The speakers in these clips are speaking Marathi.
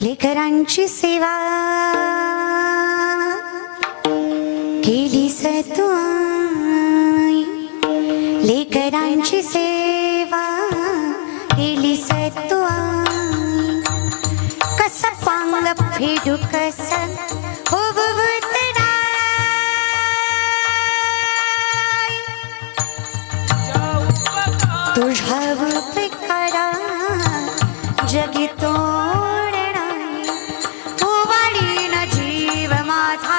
लेकरांची सेवा केलीस तू आई, लेकरांची सेवा केलीस तू आई, कस पांग फेडू कस तुझ्या उपकारा जगी तोडणारी उवाडीन जीव माझा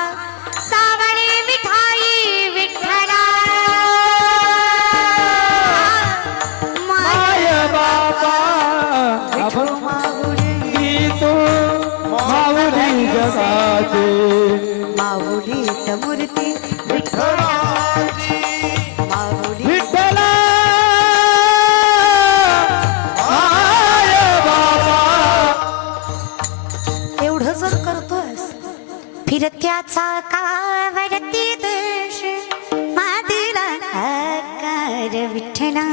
सावळी मिठाई विठ्ठला माय बाबा माऊली तू माऊली जगाचे माऊली मूर्ती विठ्ठलाची माऊली विठ्ठला माय बाबा एवढं जर करतोस फिरत्याचा कावरती देश मादिला आकार विठ्ठला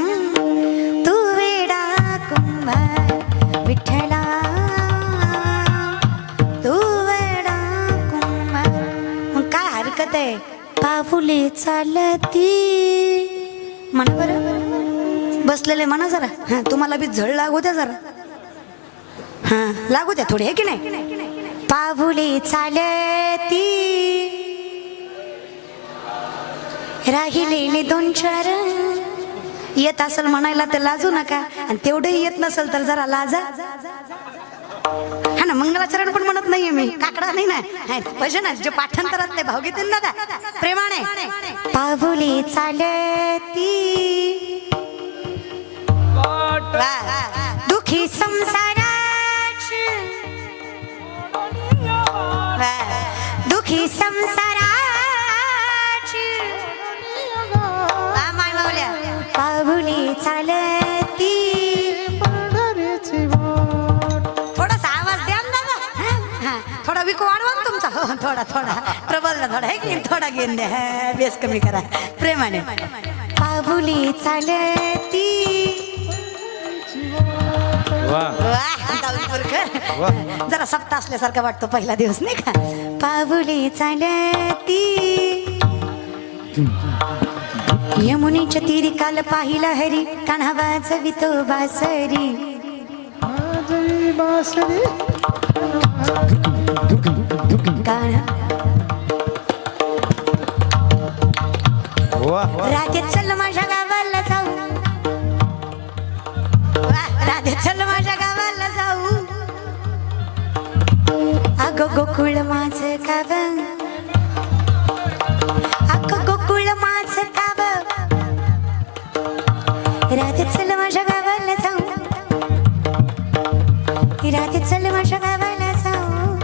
तू वेडा कुंभार विठ्ठला तू वेडा कुंभार मग काय हरकत आहे पाऊले चालती म्हणा बरं बसलेले म्हणा जरा हा तुम्हाला बी झळ लागू द्या जरा हा लागू द्या थोडी आहे की नाही पाऊले चालती राहिलेले दोन चार येत असेल म्हणायला तर लाजू नका आणि तेवढंही येत नसेल तर जरा लाजा हा ना मंगलाचरण पण म्हणत नाहीये मी काकडा नाही ना भजन जे पाठांतरात ते भावगीतील ना प्रेमाने पाऊले चालती दुखी संसाराची दुखी संसाराची पाऊले चालती थोडासा आवाज द्या ना दादा थोडा विको वाढवा ना तुमचा हो थोडा थोडा प्रबल थोडा आहे की थोडा घेऊन द्या बेस कमी करा प्रेमाने पाऊले चालती जरा सप्ता असल्यासारखं वाटतो पहिला दिवस नाही का पाऊले चालती यमुनेच्या तीरी काल पाहिला हरी कान्हा वाजवितो बासरी कान्हा राधे चल माझ्या गावाला जाऊ राधे चल माझ्या गावाला जाऊ अगं गोकुळ माझं गाव अगं गोकुळ माझं गाव राधे चल माझ्या गावाला जाऊ राधे चल माझ्या गावाला जाऊ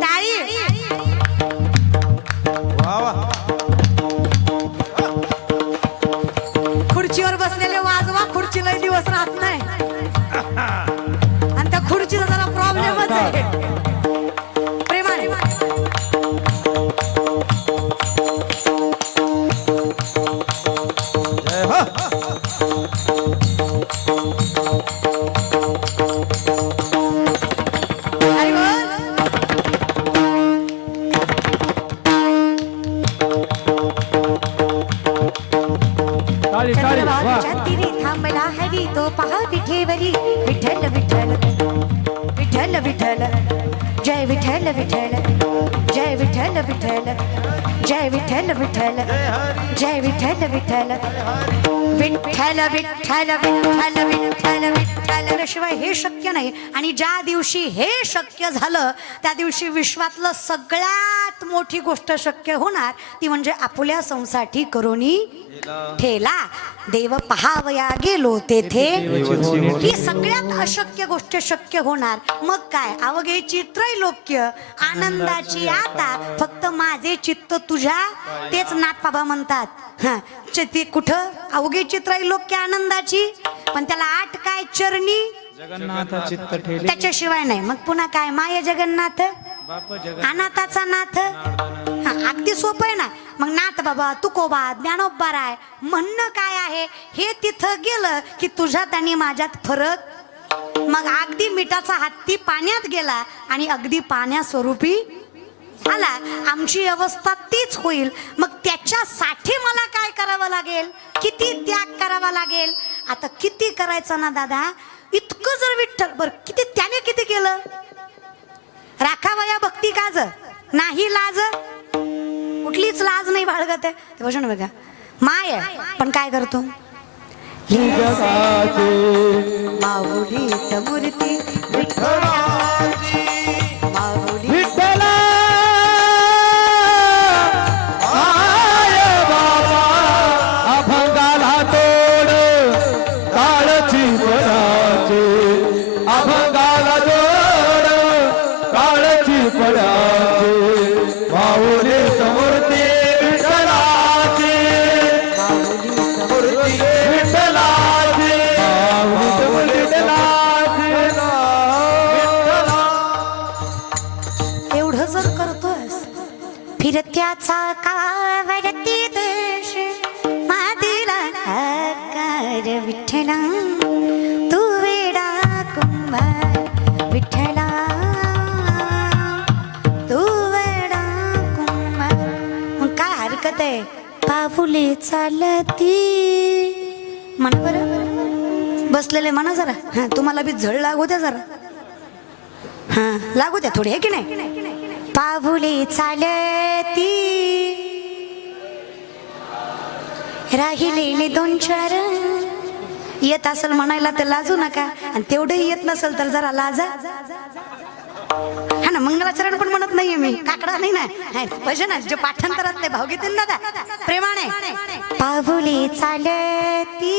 टाळी खुर्चीवर बसलेले वाजवा खुर्ची लय दिवस राहत नाही आणि त्या खुर्चीचा जरा प्रॉब्लेमच आहे प्रेमाने जय हो अरे बोल ताली ताली वा चंद्रभागेच्या तीरी थांबला हरी तो पहा विठेवरी विठ्ठल विठ्ठल विठ्ठल विठ्ठल जय विठ्ठल विठ्ठल जय विठ्ठल विठ्ठल जय विठ्ठल विठ्ठल जय विठ्ठल विठ्ठल विठ्ठल विठ्ठल विठ्ठल विठ्ठल विठ्ठल शिवाय हे शक्य नाही आणि ज्या दिवशी हे शक्य झालं त्या दिवशी विश्वातलं सगळ्यात मोठी गोष्ट शक्य होणार ती म्हणजे आपुल्या संसाठी करोनी ठेला देव पहावया गेलो तेथे ही सगळ्यात अशक्य गोष्ट शक्य होणार मग काय अवघेची त्रैलोक्य आनंदाची आता फक्त माझे चित्त तुझ्या तेच नाथबाबा म्हणतात हा ते कुठं अवघेची त्रैलोक्य आनंदाची पण त्याला आठ काय चरणी जगन्नाथ चित्त ठेले त्याच्याशिवाय नाही मग पुन्हा काय माय जगन्नाथ बाप अनाथाचा नाथ अगदी सोपं आहे ना मग नाथ बाबा तुकोबा ज्ञानोबाराय म्हणणं काय आहे हे तिथं गेलं की तुझ्यात आणि माझ्यात फरक मग अगदी मिठाचा हत्ती पाण्यात गेला आणि अगदी पाण्यास्वरूपी आला. आमची अवस्था तीच होईल. मग त्याच्यासाठी मला काय करावं लागेल, किती त्याग करावा लागेल. आता किती करायचं ना दादा, इतकं जर विठ्ठल बर किती त्याने किती केलं. राखावया भक्ती काज नाही लाज, कुठलीच लाज नाही बाळगत आहे. ते भजन बघा, माय आहे पण काय करतो. माऊली मूर्ती विठ्ठलाची, माऊली विठ्ठला आय बाबा अभंगाला तोड काळची पडाचे, अभंगाला तोड काळची पडाचे. माऊली मूर्ती विठ्ठलाची, मूर्ती विठ्ठलाची, माऊली विठ्ठलाची. एवढं जर करतोस फिरत्याचा कावरती देश मातीला आकार विठ्ठला, तू वेडा कुंभार विठ्ठला, तू वेडा कुंभार. मग काय हरकत आहे. पाऊले चालती म्हणा बरं, बसलेले म्हणा जरा. हा तुम्हाला बी झळ लागू द्या जरा, हा लागू द्या थोडी, आहे की नाही. पाऊले चालती राहिलेले दोन चार. येत असेल म्हणायला तर लाजू नका, आणि तेवढंही येत नसेल तर जरा लाजा. हा ना, मंगलाचरण पण म्हणत नाहीये मी, काकडा नाही ना, भजन जे पाठांतरातले भाव घेतील दादा प्रेमाने. पाऊले चालती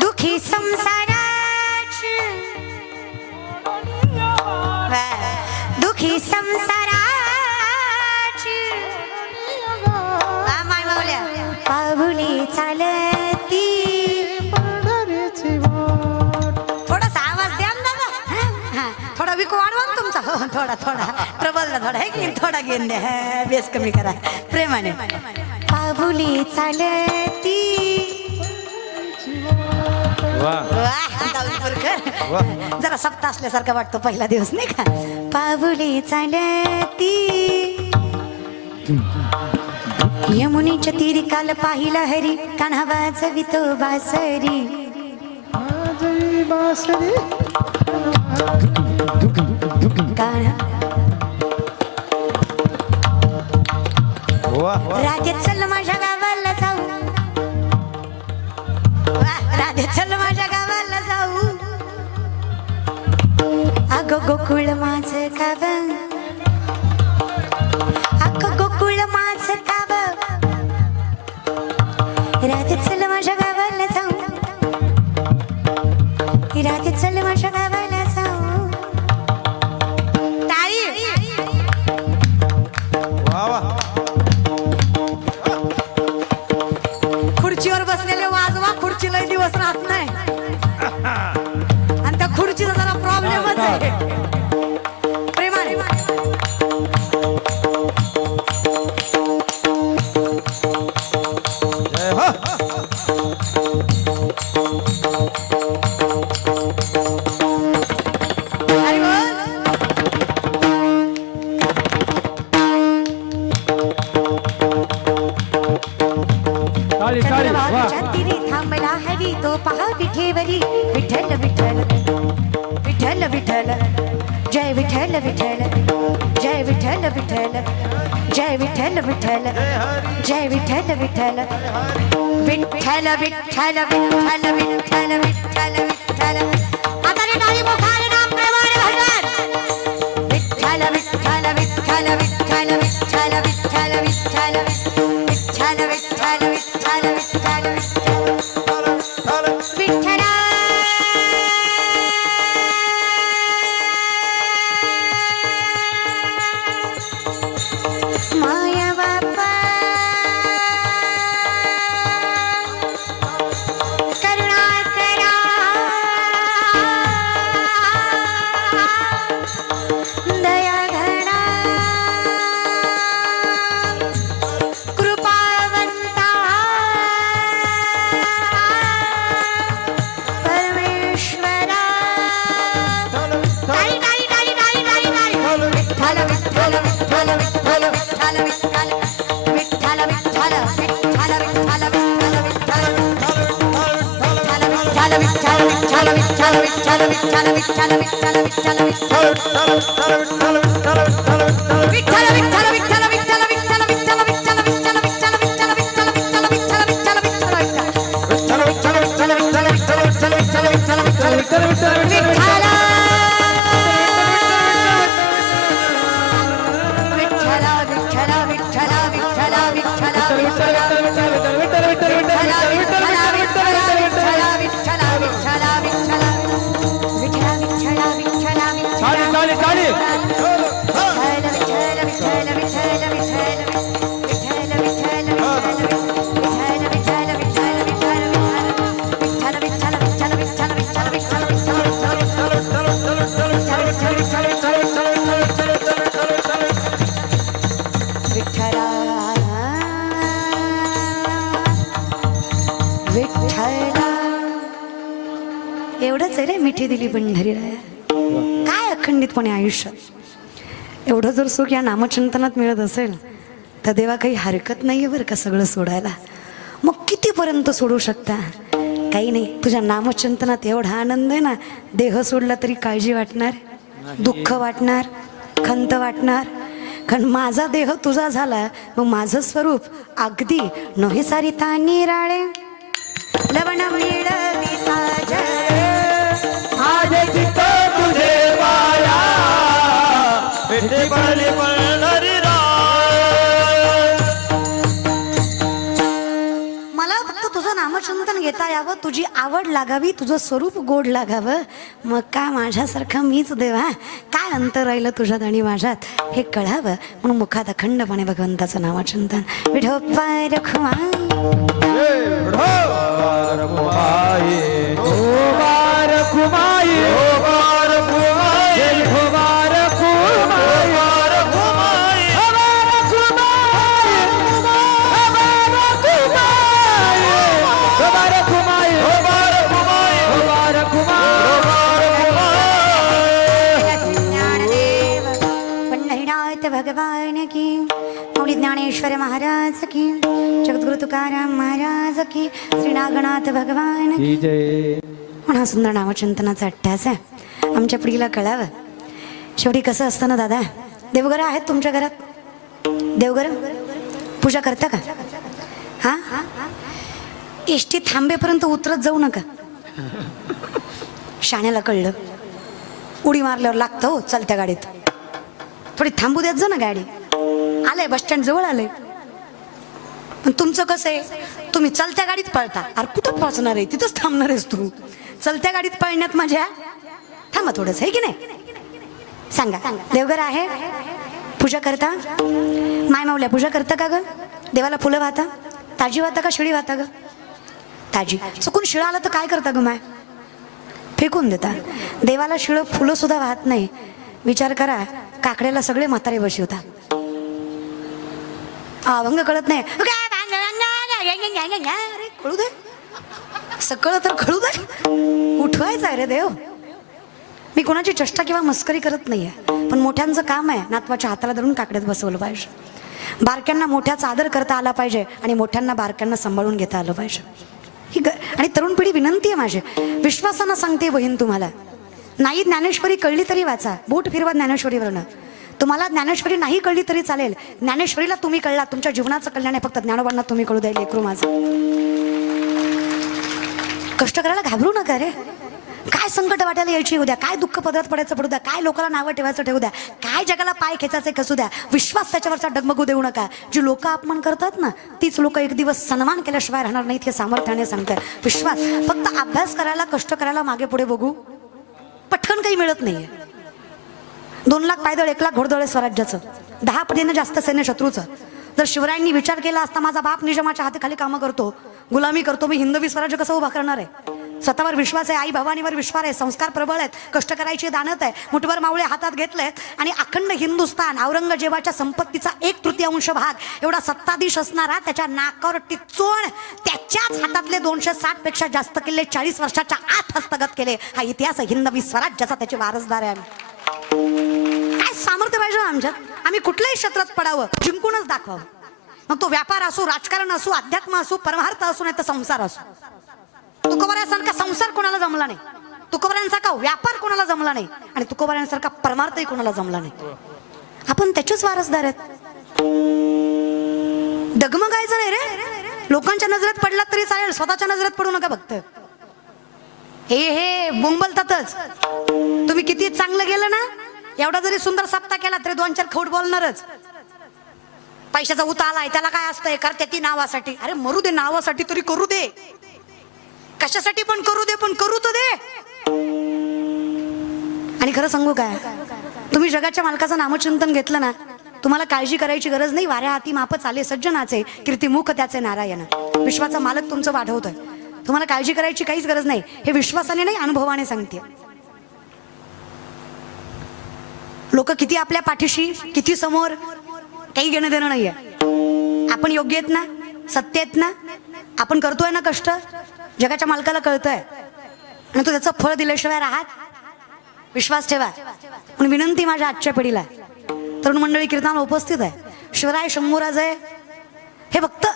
दुखी संसाराची, दुखी संसाराची माय माऊल्या. पाऊले चालती, थोडासा आवाज द्या ना दादा. हा थोडा विको वाढवा ना तुमचा. हो थोडा थोडा ट्रबलला थोडा आहे की थोडा घेऊन द्या, बेस कमी करा प्रेमाने. पाऊले चालती जरा सप्ताह असल्यासारखा वाटतो पहिला दिवस नाही का. पाऊले चालती यमुनेच्या तीरी काल पाहिला हरी, कान्हा वाजवितो बासरी. कान्हा राधे चल माझ्या गावाला जाऊ, राधे चल माझ्या गावाला जाऊ. अगं गोकुळ माझं गाव, अगं गोकुळ माझं गाव. राधे चल माझ्या गावाला जाऊ, राधे चल माझ्या गावाला जाऊ. ताई खुर्चीवर बसलेले वाजवा, खुर्ची लय दिवस राहत नाही, आणि त्या खुर्चीचा जरा प्रॉब्लेमच आहे प्रेमाने. अरे बोल. ताली ताली वा. तिरी थांबला हरी तो पहा विठेवरी. विठ्ठल विठ्ठल विठ्ठल विठ्ठल, जय विठ्ठल विठ्ठल, जय विठ्ठल विठ्ठल, जय विठ्ठल विठ्ठल, जय विठ्ठल विठ्ठल. विठ्ठल विठ्ठल विठ्ठल विठ्ठल विठ्ठल विठ्ठल. आता रे टाळी मोठाले नाम प्रेमाने भजन. विठ्ठल विठ्ठल विठ्ठल विठ्ठल विठ्ठल विठ्ठल विठ्ठल विठ्ठल विठ्ठल विठ्ठल विठ्ठल विठ्ठल. माया बापा करुणा करा. विठ्ठल विठ्ठल विठ्ठल विठ्ठल विठ्ठल विठ्ठल विठ्ठल विठ्ठल एवढंच आहे रे मिठी दिली पंढरीला काय अखंडितपणे आयुष्यात एवढं जर सुख या नामचिंतनात मिळत असेल तर देवा काही हरकत नाहीये बरं का सगळं सोडायला. मग कितीपर्यंत सोडू शकता? काही नाही, तुझ्या नामचिंतनात एवढा आनंद आहे ना, देह सोडला तरी काळजी वाटणार, दुःख वाटणार, खंत वाटणार. कारण माझा देह तुझा झाला मग माझं स्वरूप अगदी नोहे सारिता निराळे लवण मिळविता माझे चित्त तुझे पाया विठे पडले पंढरी मला फक्त तुझं नामचिंतन घेता यावं, तुझी आवड लागावी, तुझं स्वरूप गोड लागावं. मग का माझ्यासारखा मीच देवा, काय अंतर राहिलं तुझ्यात आणि माझ्यात हे कळावं म्हणून मुखात अखंडपणे भगवंताचं नामचिंतन. विठोबा रखुमाई भगवान की, मौली ज्ञानेश्वर महाराज की, जगद्गुरु तुकाराम महाराज की, श्री नागनाथ भगवान की जय. म्हणून हा सुंदर नामचिंतनाचा अट्ट्यास आहे आमच्या पिढीला कळावं. शेवटी कसं असतं ना दादा, देवघर आहेत तुमच्या घरात? देवघर पूजा करता का? हा, एसटी थांबेपर्यंत उतरत जाऊ नका. शाण्याला कळलं, उडी मारल्यावर लागतं हो चालत्या गाडीत. थोडी थांबू देत जा ना गाडी. आलंय बस स्टँड जवळ आलंय. पण तुमचं कसं आहे, तुम्ही चलत्या गाडीत पळता. अरे कुठं पोहोचणार आहे, तिथंच थांबणार आहेस तू. चलत्या गाडीत पळण्यात माझ्या थांबा थोडंसं, आहे की नाही? सांगा, देवघर आहे, पूजा करता? माय माऊल्या पूजा करता का ग? देवाला फुलं वाहता? ताजी वाहता का शिळी वाहता ग? ताजी. चुकून शिळं आलं तर काय करता ग माय? फेकून देता. देवाला शिळं फुलं सुद्धा वाहत नाही. विचार करा, काकड्याला सगळे म्हातारे बसवतात. अभंग कळत नाही, अरे कळू दे, सकळ तर कळू दे. उठवायचं आहे रे देव. मी कोणाची चेष्टा किंवा मस्करी करत नाहीये, पण मोठ्यांचं काम आहे नातवाच्या हाताला धरून काकड्यात बसवलं पाहिजे. बारक्यांना मोठ्याचा आदर करता आला पाहिजे आणि मोठ्यांना बारक्यांना सांभाळून घेता आलं पाहिजे. ही आणि तरुण पिढी विनंती आहे माझी, विश्वासानं सांगते बहीण तुम्हाला, नाही ज्ञानेश्वरी कळली तरी वाचा, बोट फिरवा ज्ञानेश्वरीवरनं. तुम्हाला ज्ञानेश्वरी नाही कळली तरी चालेल, ज्ञानेश्वरीला तुम्ही कळला, तुमच्या जीवनाचं कल्याण आहे. फक्त ज्ञानोबांना तुम्ही कळू द्या. लेकरू माझं, कष्ट करायला घाबरू नका रे. काय संकट वाटायला यायची उद्या, काय दुःख पदरात पडायचं पडू द्या, काय लोकांना नावं ठेवायचं ठेवू द्या, काय जगाला पाय खेचायचे कसू द्या. विश्वास त्याच्यावरचा डगमगू देऊ नका. जी लोक अपमान करतात ना, तीच लोक एक दिवस सन्मान केल्याशिवाय राहणार नाहीत, हे सामर्थ्याने सांगतात. विश्वास, फक्त अभ्यास करायला, कष्ट करायला, मागे पुढे बघू, पटकन काही मिळत नाहीये. 2 लाख पायदळ, 1 लाख घोडदळ आहे स्वराज्याचं, 10 पटीने जास्त सैन्य शत्रूचं. जर शिवरायांनी विचार केला असता, माझा बाप निजामाच्या हाताखाली कामं करतो, गुलामी करतो, मी हिंदवी स्वराज्य कसं उभा करणार आहे? स्वतःवर विश्वास आहे, आई भवानीवर विश्वास आहे, संस्कार प्रबळ आहेत, कष्ट करायची दानत आहे, मुठभर मावळे हातात घेतलेत आणि अखंड हिंदुस्थान, औरंगजेबाच्या संपत्तीचा 1/3 भाग एवढा सत्ताधीश असणारा, त्याच्या नाकावर टिचून त्याच्याच हातातले 260 पेक्षा जास्त किल्ले 40 वर्षाच्या आत हस्तगत केले. हा इतिहास हिंदवी स्वराज्याचा, त्याचे वारसदार आहे. काय सामर्थ्य पाहिजे आमच्यात? आम्ही कुठल्याही क्षेत्रात पडावं, जिंकूनच दाखवावं. मग तो व्यापार असो, राजकारण असो, अध्यात्म असो, परमार्थ असो, नाही तर संसार असो. तुकोबारायांसारखा संसार कोणाला जमला नाही, तुकोबारायांसारखा व्यापार कोणाला जमला नाही, आणि तुकोबारायांसारखा परमार्थही कोणाला जमला नाही. आपण त्याचेच वारसदार आहेत. डगमगायचं नाही रे. लोकांच्या नजरेत पडला तरी चालेल, स्वतःच्या नजरेत पडू नका. फक्त हे बोंबलतातच. तुम्ही किती चांगलं गेलं ना, एवढा जरी सुंदर सप्ताह केला तरी 2-4 खोट बोलणारच. पैशाचा उता आलाय, त्याला काय असतंय, करते ती नावासाठी. अरे मरू दे, नावासाठी तरी करू दे, कशासाठी पण करू दे, पण करू तर दे. आणि खरं सांगू काय, तुम्ही जगाच्या मालकाचं नामचिंतन घेतलं ना, तुम्हाला काळजी करायची गरज नाही. वाऱ्या हाती माप चाले सज्जनाचे, कीर्तिमुख त्याचे नारायण. विश्वाचा मालक तुमचं वाढवतोय, तुम्हाला काळजी करायची काहीच गरज नाही. हे विश्वासाने नाही, अनुभवाने सांगते. लोक किती आपल्या पाठीशी, किती समोर, काही घेणं देणं नाहीये. आपण योग्य आहेत ना, सत्य आहेत ना, आपण करतोय ना कष्ट, जगाच्या मालकाला कळतंय. आणि तो त्याचं फळ दिल्याशिवाय राहत. विश्वास ठेवा. म्हणून विनंती माझ्या आजच्या पिढीला, तरुण मंडळी कीर्तनाला उपस्थित आहे, शिवराय शंभूराज आहे, हे फक्त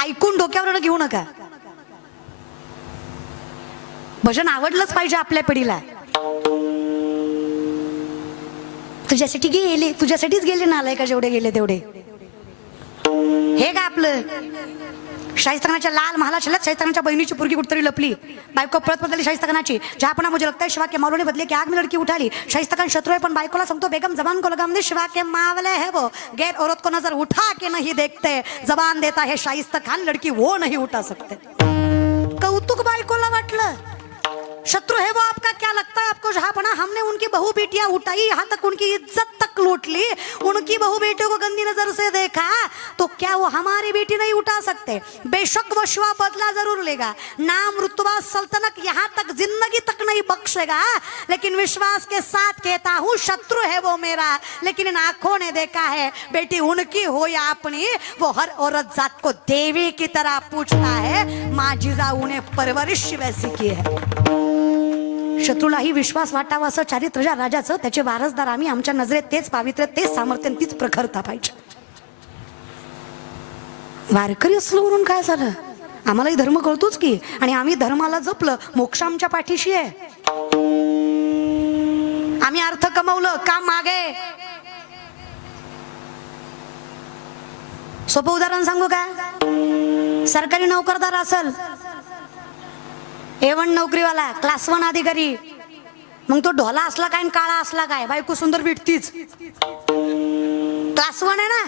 ऐकून डोक्यावर घेऊ नका. भजन आवडलंच पाहिजे आपल्या पिढीला. तुझ्यासाठी गेले, तुझ्यासाठीच गेले नालाय का, जेवढे गेले तेवढे. हे का आपलं शाहिस्तानाच्या लाल महाला छलत, शाहिस्तानाच्या बहिणीची पुरगी कुठतरी लपली, बायको पळत बदलली शाहिस्तानाची. जहापना मुझे लगता है शिवा के मावलों ने बदले की आग में लड़की उठाली. शाहिस्तान शत्रु है पण बायकोला सांगतो बेगम जबान को लगाम दे, शिवा के मावले है वो गैर औरत को नजर उठा के नहीं देखते, जबान देता है शाइस्ता खान, लड़की वो नहीं उठा सकते. कौतुक बायकोला वाटलं. शत्रु है वो आपका, क्या लगता है आपको जहापना, हमने उनकी बहू बेटियां उठाई, यहाँ तक उनकी इज्जत तक लूट ली, उनकी बहू बेटियों को गंदी नजर से देखा, तो क्या वो हमारी बेटी नहीं उठा सकते. बेशक वो शिवा बदला जरूर लेगा, नाम रुतबा सल्तनत यहाँ तक जिंदगी तक नहीं बख्शेगा, लेकिन विश्वास के साथ कहता हूँ शत्रु है वो मेरा, लेकिन इन आंखों ने देखा है बेटी उनकी हो या अपनी, वो हर औरत जात को देवी की तरह पूछता है, माँ जिजा उन्हें परवरिश वैसी की है. शत्रूलाही विश्वास वाटावा असं चारित्र्य राजाचं, त्याचे वारसदार आम्ही. आमच्या नजरेत तेच पावित्र्य, तेच सामर्थ्य, तीच प्रखरता पाहिजे. वारकरी असलो म्हणून काय झालं, आम्हालाही धर्म कळतोच की, आणि आम्ही धर्माला जपलं, मोक्ष आमच्या पाठीशी आहे. आम्ही अर्थ कमवलं, काम मागे. सोपं उदाहरण सांगू का, सरकारी नोकरदार असल, A1 नोकरीवाला, क्लास 1 अधिकारी, मग तो ढोला असला काय आणि काळा असला काय, बायको सुंदर भेटतीच. क्लास 1 आहे ना,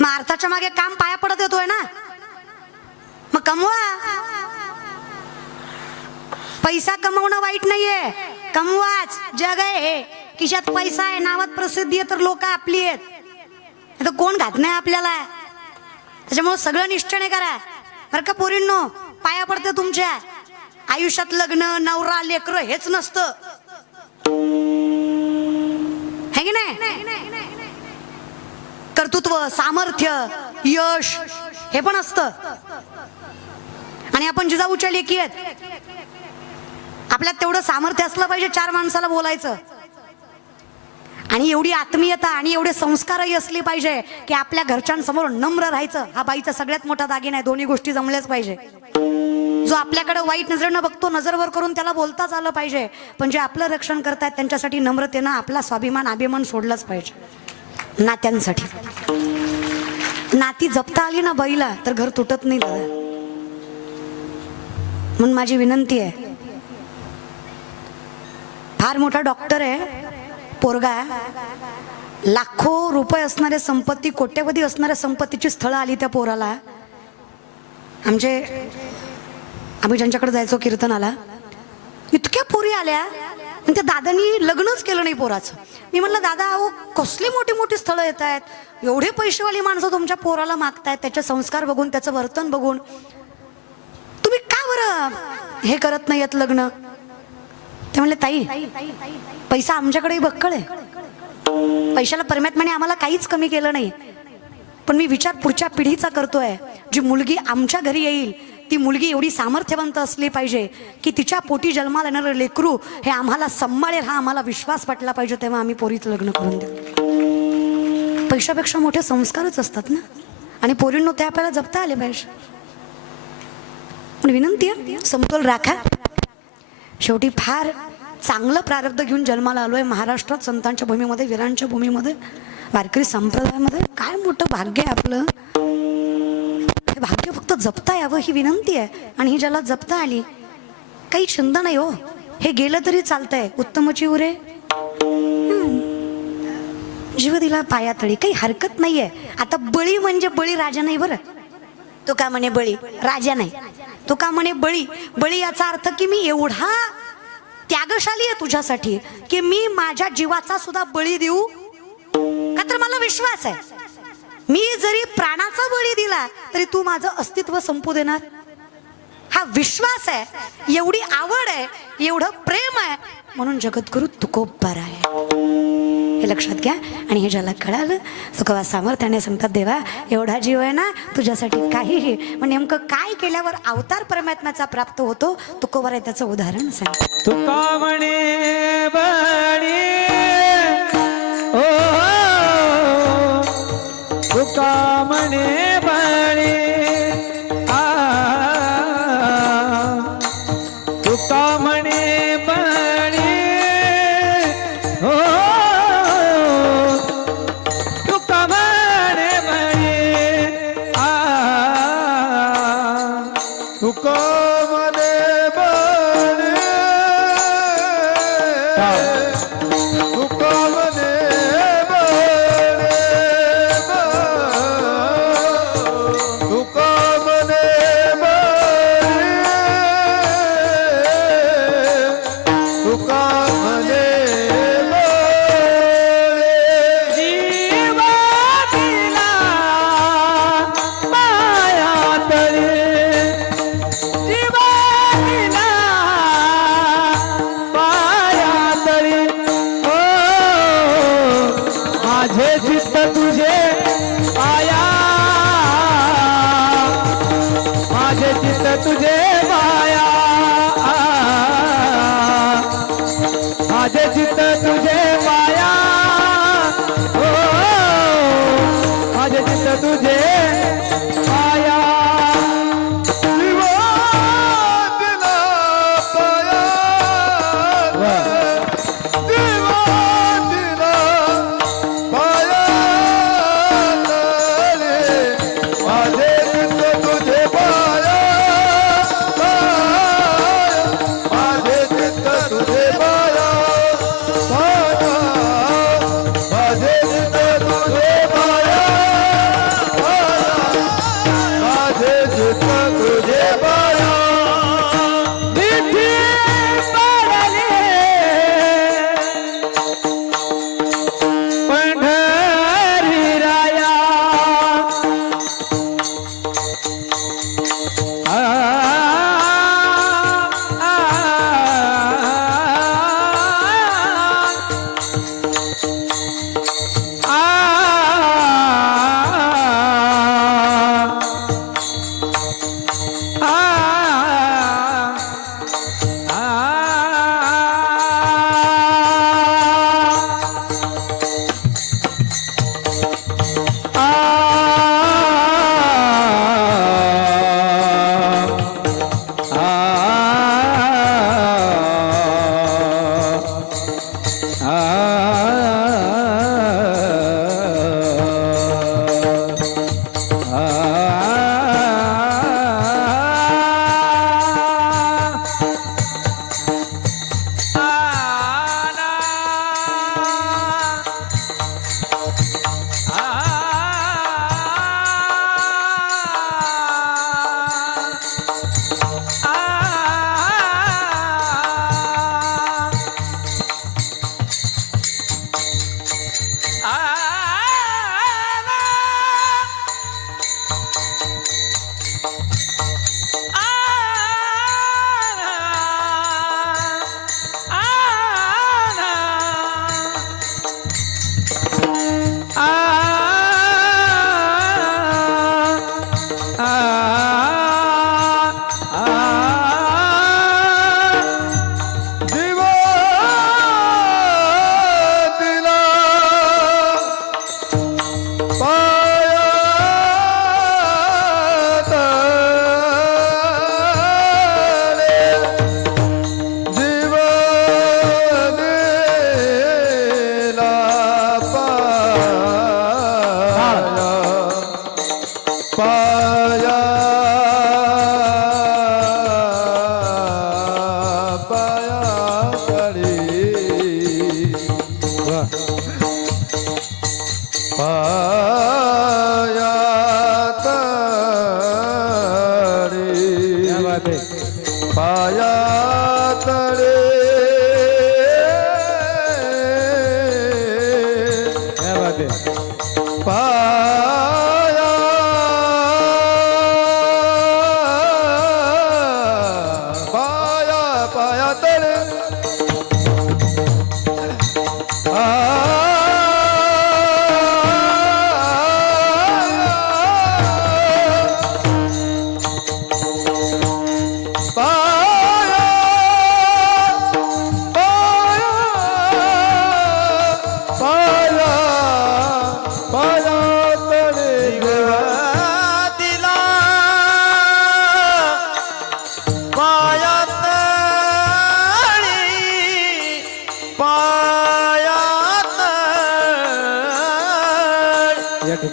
मग अर्थाच्या मागे काम पाया पडत येतोय ना, मग कमवा. पैसा कमवणं वाईट नाहीये, कमवाच. जग आहे हे, खिशात पैसा आहे, नावात प्रसिद्धी आहे, तर लोक आपली आहेत, तर कोण घात नाही आपल्याला. त्याच्यामुळे सगळं निश्चय करा बरं का पोरींनो. पाया पडते तुमच्या आयुष्यात लग्न, नवरा, लेकर हेच नसतं, है की नाही. कर्तृत्व, सामर्थ्य, यश हे पण असतं. आणि आपण जिजाऊच्या लेकी आहेत, आपल्यात तेवढं सामर्थ्य असलं पाहिजे 4 माणसाला बोलायचं, आणि एवढी आत्मीयता आणि एवढे संस्कारही असले पाहिजे की आपल्या घरच्यांसमोर नम्र राहायचं. हा बाईचा सगळ्यात मोठा दागिना आहे. दोन्ही गोष्टी जमल्याच पाहिजे. जो आपल्याकडे वाईट नजरेनं बघतो, नजरवर करून त्याला बोलताच आलं पाहिजे, पण जे आपलं रक्षण करतायत त्यांच्यासाठी नम्रतेनं आपला स्वाभिमान, अभिमान सोडलाच पाहिजे. नात्यांसाठी नाती जपता आली ना बाईला, तर घर तुटत नाही दादा. म्हणून माझी विनंती आहे, फार मोठा डॉक्टर आहे पोरगा, लाखो रुपये असणारे संपत्ती, कोट्यवधी असणाऱ्या संपत्तीची स्थळं आली त्या पोराला. आम्ही ज्यांच्याकडे जायचो कीर्तनाला, इतक्या पोरी आल्या, आणि त्या दादांनी लग्नच केलं नाही पोराचं. मी म्हणलं दादा, अहो कसली मोठी मोठी स्थळं येत आहेत, एवढे पैसेवाली माणसं तुमच्या पोराला मागतायत, त्याचे संस्कार बघून, त्याचं वर्तन बघून तुम्ही का बरं हे करत नाही आहेत लग्न. ते म्हणले ताई, पैसा आमच्याकडेही बक्कळ आहे, पैशाला परमात्म्याने आम्हाला काहीच कमी केलं नाही, पण मी विचार पुढच्या पिढीचा करतोय. जी मुलगी आमच्या घरी येईल ती मुलगी एवढी सामर्थ्यवंत असली पाहिजे की तिच्या पोटी जन्माला येणारं लेकरू हे आम्हाला सांभाळेल, हा आम्हाला विश्वास पटला पाहिजे, तेव्हा आम्ही पोरीत लग्न करून देऊ. पैशापेक्षा मोठे संस्कारच असतात ना, आणि पोरींनो ते आपल्याला जपता आले पाहिजे. पण विनंती आहे समतोल राखा. शेवटी फार चांगलं प्रारब्ध घेऊन जन्माला आलोय महाराष्ट्रात, संतांच्या भूमीमध्ये, वीरांच्या भूमीमध्ये, वारकरी संप्रदायामध्ये. काय मोठं भाग्य आहे आपलं. हे भाग्य फक्त जपता यावं ही विनंती आहे. आणि ही ज्याला जपता आली काही छंद नाही हो, हे गेलं तरी चालतंय. उत्तमची उरे जीव दिला पायातळी, काही हरकत नाहीये. आता बळी म्हणजे बळी राजा नाही बरं. तो का म्हणे बळी राजा नाही, तो का म्हणे बळी. बळी याचा अर्थ की मी एवढा त्यागशाली आहे तुझ्यासाठी की मी माझ्या जीवाचा सुद्धा बळी देऊ, का तर मला विश्वास आहे मी जरी प्राणाचा बळी दिला तरी तू माझं अस्तित्व संपू देणार. हा विश्वास आहे, एवढी आवड आहे, एवढं प्रेम आहे, म्हणून जगद्गुरु तुकोबार आहे. हे लक्षात घ्या. आणि हे ज्याला कळालं तुकोबा सामर्थ्याने सांगतात, देवा एवढा जीव आहे ना तुझ्यासाठी काहीही. मग नेमकं काय केल्यावर अवतार परमात्म्याचा प्राप्त होतो, तुकोबार आहे त्याचं उदाहरण सांग. तुका म्हणे बळी ओ तुका म्हणे बळी तुका म्हणे बळी ओ तुका म्हणे बळी तुका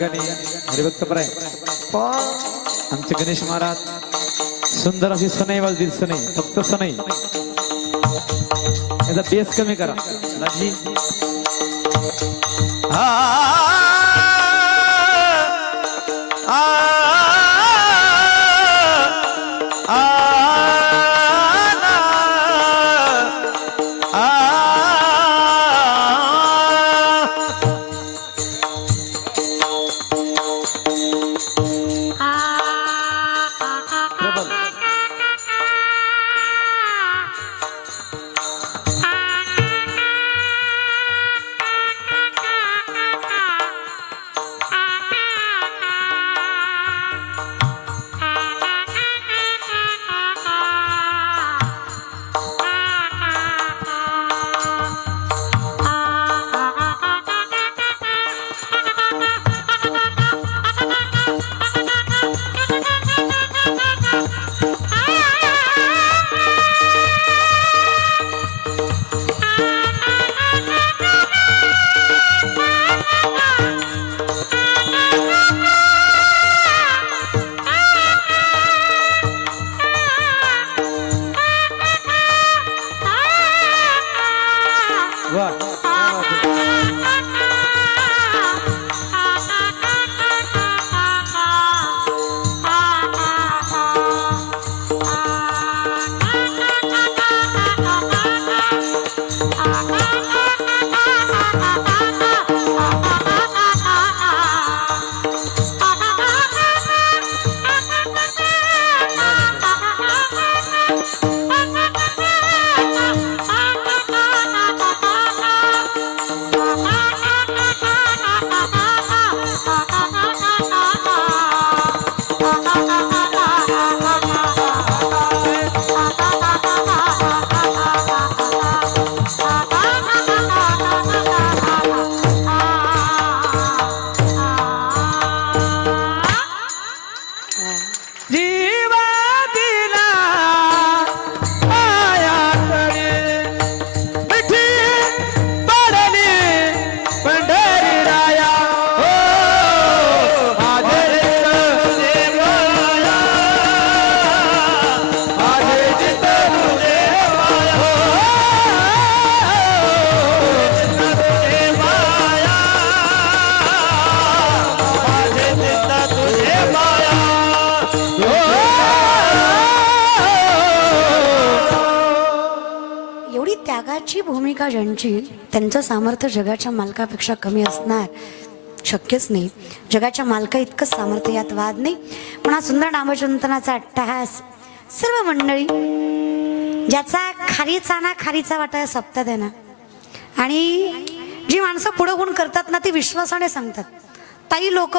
ठिकाणी हरिभक्त प्राय आमचे गणेश महाराज सुंदर अशी सनई वाजतील. सनई फक्त सनई, याचा बेस कमी करा दाजी. त्यागाची भूमिका ज्यांची, त्यांचं सामर्थ्य जगाच्या मालकापेक्षा कमी असणार शक्यच नाही. जगाच्या मालका इतकं सामर्थ्य, यात वाद नाही. पण हा सुंदर नामचिंतनाचा अट्टहास सर्व मंडळी ज्याचा खारीचा ना खारीचा वाटा सप्ताह आहे ना, आणि जी माणसं पुढं होऊन करतात ना ती विश्वासाने सांगतात. ताई लोक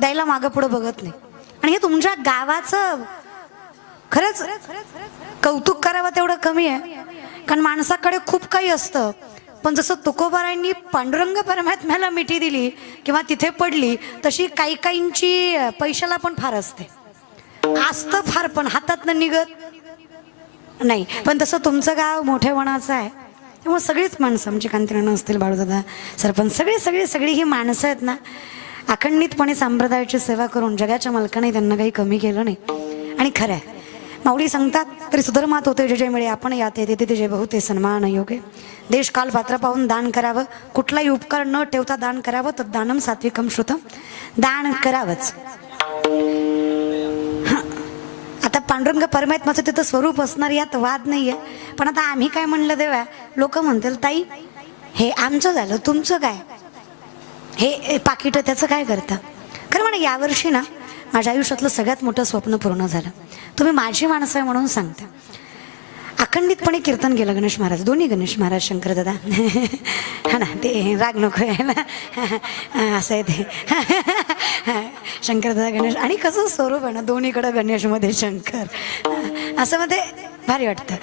द्यायला मागं पुढं बघत नाही. आणि हे तुमच्या गावाचं खरंच कौतुक करावं तेवढं कमी आहे. कारण माणसाकडे खूप काही असतं, पण जसं तुकोबारायांनी पांडुरंग परमात्म्याला मिठी दिली किंवा तिथे पडली, तशी काही काहींची पैशाला पण फार असते. असतं फार पण हातातनं निघत नाही. पण तसं तुमचं गाव मोठेपणाचं आहे, त्यामुळे सगळीच माणसं, आमची कांतीराणा असतील, बाळूदादा सरपंच, सगळी ही माणसं आहेत ना, अखंडितपणे संप्रदायाची सेवा करून जगाच्या मालकाने त्यांना काही कमी केलं नाही. आणि खरं आहे, माऊली सांगतात तरी सुधर्मात होते जे जे मिळे आपण यात येते तिथे जे बहुते सन्मान योगे. देश काल पात्र पाहून दान करावं, कुठलाही उपकार न ठेवता दान करावं. तर दानम सात्विकम श्रुतम, दान करावंच. आता पांडुरंग परमात्म्याचं तिथं स्वरूप असणार यात वाद नाहीये. पण आता आम्ही काय म्हणलं देवा, लोक म्हणतील ताई हे आमचं झालं, तुमचं काय, हे पाकिट त्याचं काय करता. खरं म्हणा यावर्षी ना माझ्या आयुष्यातलं सगळ्यात मोठं स्वप्न पूर्ण झालं. तुम्ही माझी माणसं आहे म्हणून सांगता. अखंडितपणे कीर्तन केलं गणेश महाराज, दोन्ही गणेश महाराज, शंकर दादा हा ना, ते राग नको आहे ना, असं आहे ते शंकर दादा गणेश. आणि कसं स्वरूप आहे ना, दोन्हीकडं गणेशमध्ये शंकर, असं मध्ये भारी वाटतं.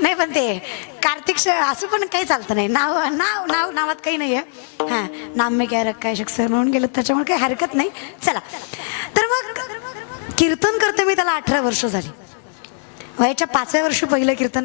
नाही पण ते कार्तिक असं पण काही चालतं नाही. नावात काही नाही आहे. हां, नाम मी काय रक्का शख्सर म्हणून गेलं, त्याच्यामुळे काही हरकत नाही. चला, तर मग कीर्तन करते मी, त्याला 18 वर्ष झाली. वयाच्या 5व्या वर्षी पहिलं कीर्तन